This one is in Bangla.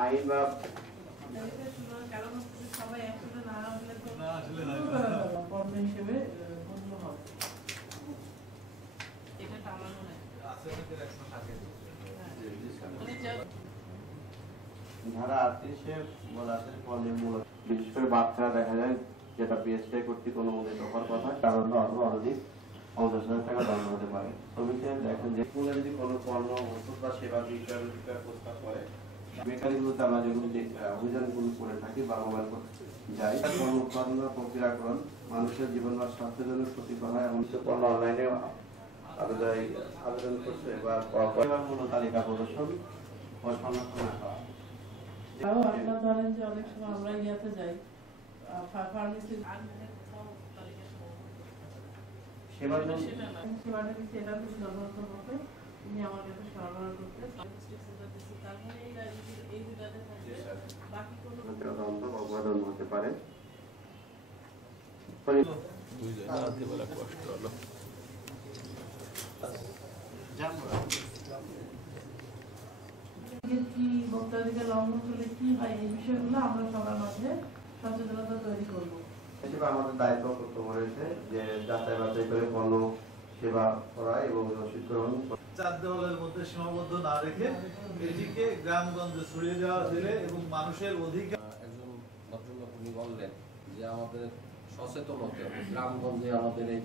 আইন বা ধারা 38 বলা আছে মূলত বিশেষ করে বাচ্চারা দেখা যায় যেটা বিএসটিআই কর্তৃক অনুমোদিত হওয়ার কথা কারণ অনধিক 50,000 টাকা দণ্ড হতে পারে। শ্রমিকের দেখেন যে কোনো যদি কোনো পণ্য ওষুধ বা সেবা বিক্রয়ের প্রস্তাব করে বেকারিগুলোতে আমরা যেগুলো যে অভিযানগুলো করে থাকি বা মোবাইল যাই পণ্য উৎপাদন বা প্রক্রিয়াকরণ মানুষের জীবন বা স্বাস্থ্যের জন্য ক্ষতিকর হয় এমন পণ্য অনলাইনে আবেদন করছে বা মূল্য তালিকা প্রদর্শন ও সংরক্ষণ করা। আপনারা ধরেন যে অনেক সময় আমরা ইয়াতে যাই ফার্মেসি সেবা সেবাটা কিন্তু এটা কিন্তু জনগণ হবে উনি আমার কাছে সরবরাহ করতে তারপরে এই দুটাতে থাকবে বাকি কোনো অবদান হতে পারে। কি ভোক্তাধিকার লঙ্ঘন করলে কি হয় এই বিষয়গুলো আমরা সবার মাঝে সচেতনতা তৈরি করবো। আমাদের দায়িত্ব কর্তব্য রয়েছে যে যাচাই বাছাই করে পণ্য সেবা করা এবং রসিদ গ্রহণ চার দেওয়ালের মধ্যে সীমাবদ্ধ না রেখে এটিকে গ্রামগঞ্জে ছড়িয়ে যাওয়া দিলে এবং মানুষের অধিকার। একজন ভদ্রলোক উনি বললেন যে আমাদের সচেতন হতে হবে গ্রামগঞ্জে আমাদের এই